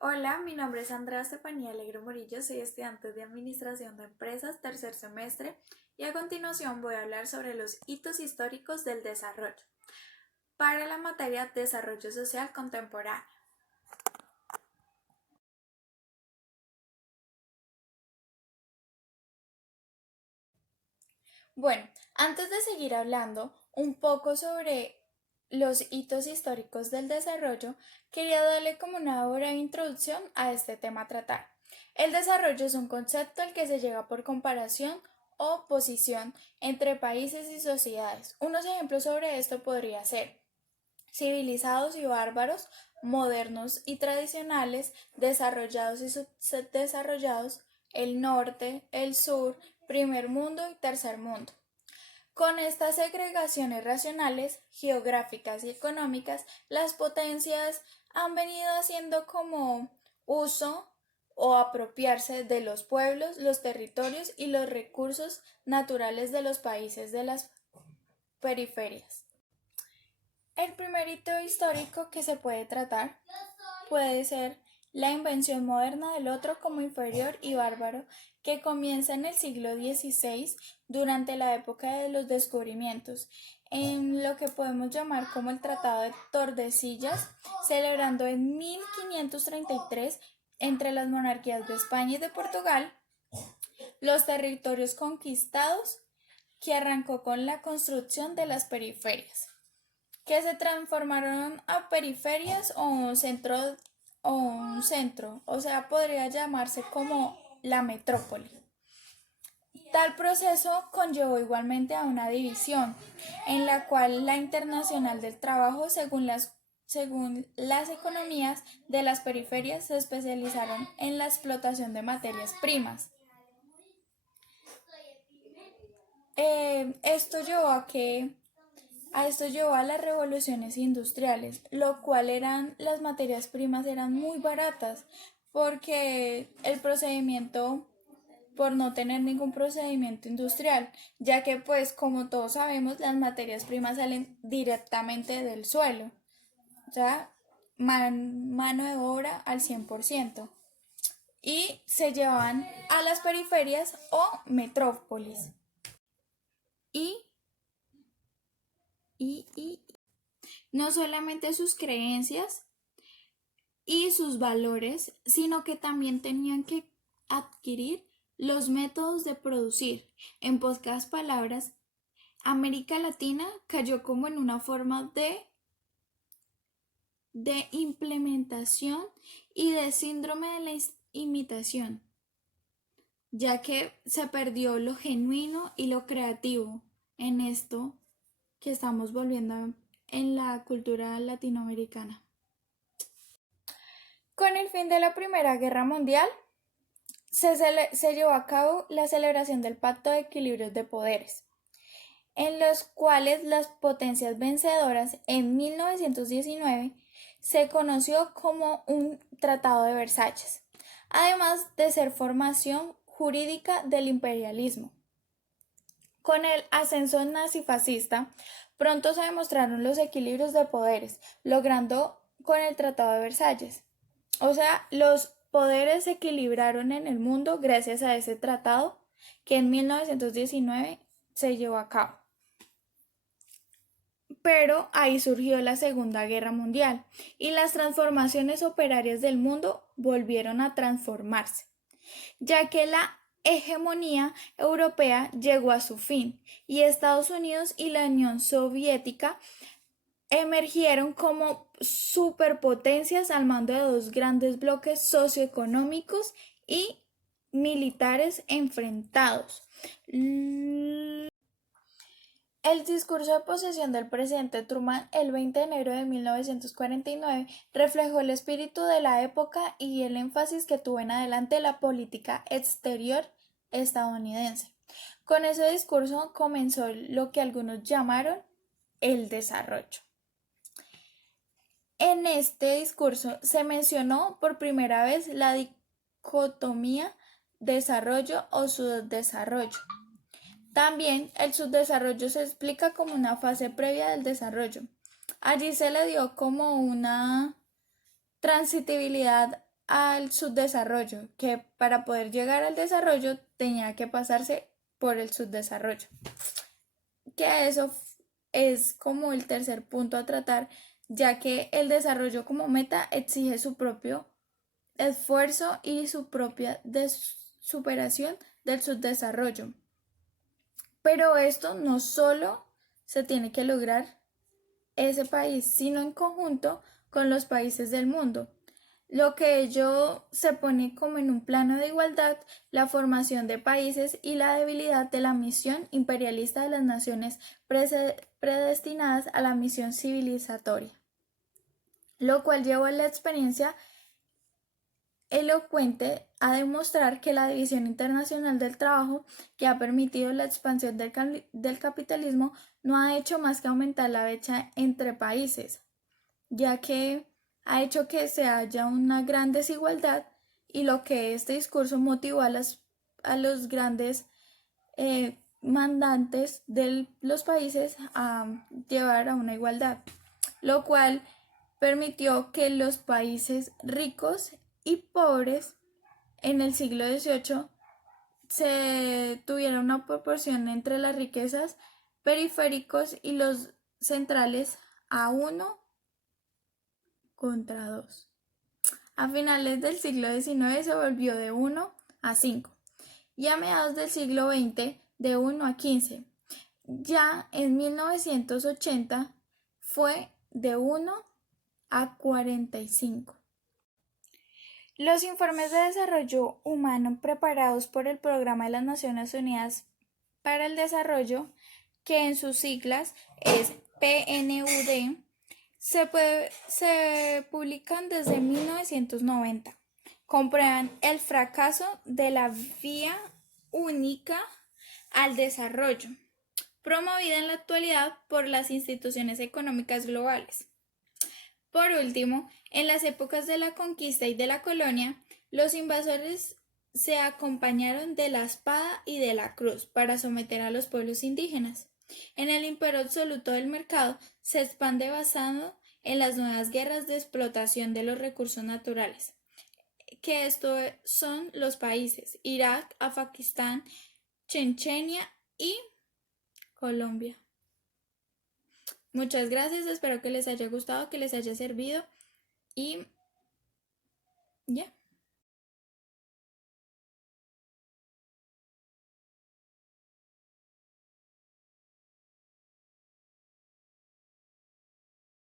Hola, mi nombre es Andrea Estefanía Alegre Morillo, soy estudiante de Administración de Empresas, tercer semestre, y a continuación voy a hablar sobre los hitos históricos del desarrollo para la materia Desarrollo Social Contemporáneo. Bueno, antes de seguir hablando un poco sobre los hitos históricos del desarrollo, quería darle como una breve introducción a este tema a tratar. El desarrollo es un concepto al que se llega por comparación o posición entre países y sociedades. Unos ejemplos sobre esto podría ser civilizados y bárbaros, modernos y tradicionales, desarrollados y subdesarrollados, el norte, el sur, primer mundo y tercer mundo. Con estas segregaciones racionales, geográficas y económicas, las potencias han venido haciendo como uso o apropiarse de los pueblos, los territorios y los recursos naturales de los países de las periferias. El primer hito histórico que se puede tratar puede ser la invención moderna del otro como inferior y bárbaro, que comienza en el siglo XVI durante la época de los descubrimientos, en lo que podemos llamar como el Tratado de Tordesillas, celebrando en 1533 entre las monarquías de España y de Portugal los territorios conquistados, que arrancó con la construcción de las periferias, que se transformaron a periferias o un centro, o sea, podría llamarse como la metrópoli. Tal proceso conllevó igualmente a una división, en la cual la internacional del trabajo, según las economías de las periferias, se especializaron en la explotación de materias primas. Esto llevó a las revoluciones industriales, lo cual las materias primas eran muy baratas porque el procedimiento, por no tener ningún procedimiento industrial, ya que pues como todos sabemos las materias primas salen directamente del suelo, o sea, mano de obra al 100%, y se llevaban a las periferias o metrópolis. Y, y no solamente sus creencias y sus valores, sino que también tenían que adquirir los métodos de producir. En pocas palabras, América Latina cayó como en una forma de implementación y de síndrome de la imitación, ya que se perdió lo genuino y lo creativo en esto que estamos volviendo en la cultura latinoamericana. Con el fin de la Primera Guerra Mundial, se llevó a cabo la celebración del Pacto de Equilibrios de Poderes, en los cuales las potencias vencedoras en 1919 se conoció como un Tratado de Versalles, además de ser formación jurídica del imperialismo. Con el ascenso nazifascista, pronto se demostraron los equilibrios de poderes, logrando con el Tratado de Versalles. O sea, los poderes se equilibraron en el mundo gracias a ese tratado que en 1919 se llevó a cabo. Pero ahí surgió la Segunda Guerra Mundial y las transformaciones operarias del mundo volvieron a transformarse, ya que la hegemonía europea llegó a su fin y Estados Unidos y la Unión Soviética emergieron como superpotencias al mando de dos grandes bloques socioeconómicos y militares enfrentados. El discurso de posesión del presidente Truman el 20 de enero de 1949 reflejó el espíritu de la época y el énfasis que tuvo en adelante la política exterior estadounidense. Con ese discurso comenzó lo que algunos llamaron el desarrollo. En este discurso se mencionó por primera vez la dicotomía desarrollo o subdesarrollo. También el subdesarrollo se explica como una fase previa del desarrollo. Allí se le dio como una transitibilidad al subdesarrollo, que para poder llegar al desarrollo tenía que pasarse por el subdesarrollo. Que eso es como el tercer punto a tratar, ya que el desarrollo como meta exige su propio esfuerzo y su propia superación del subdesarrollo. Pero esto no solo se tiene que lograr ese país, sino en conjunto con los países del mundo. Lo que ello se pone como en un plano de igualdad, la formación de países y la debilidad de la misión imperialista de las naciones predestinadas a la misión civilizatoria, lo cual llevó a la experiencia elocuente a demostrar que la división internacional del trabajo, que ha permitido la expansión del capitalismo, no ha hecho más que aumentar la brecha entre países, ya que ha hecho que se haya una gran desigualdad, y lo que este discurso motivó a los grandes mandantes de los países a llevar a una igualdad, lo cual permitió que los países ricos y pobres en el siglo XVIII se tuviera una proporción entre las riquezas periféricos y los centrales a 1:2. A finales del siglo XIX se volvió de 1:5 y a mediados del siglo XX de 1:15. Ya en 1980 fue de 1:45. Los informes de desarrollo humano preparados por el Programa de las Naciones Unidas para el Desarrollo, que en sus siglas es PNUD, se publican desde 1990. Comprueban el fracaso de la vía única al desarrollo, promovida en la actualidad por las instituciones económicas globales. Por último, en las épocas de la conquista y de la colonia, los invasores se acompañaron de la espada y de la cruz para someter a los pueblos indígenas. En el imperio absoluto del mercado se expande basado en las nuevas guerras de explotación de los recursos naturales, que estos son los países Irak, Afganistán, Chechenia y Colombia. Muchas gracias, espero que les haya gustado, que les haya servido y ya.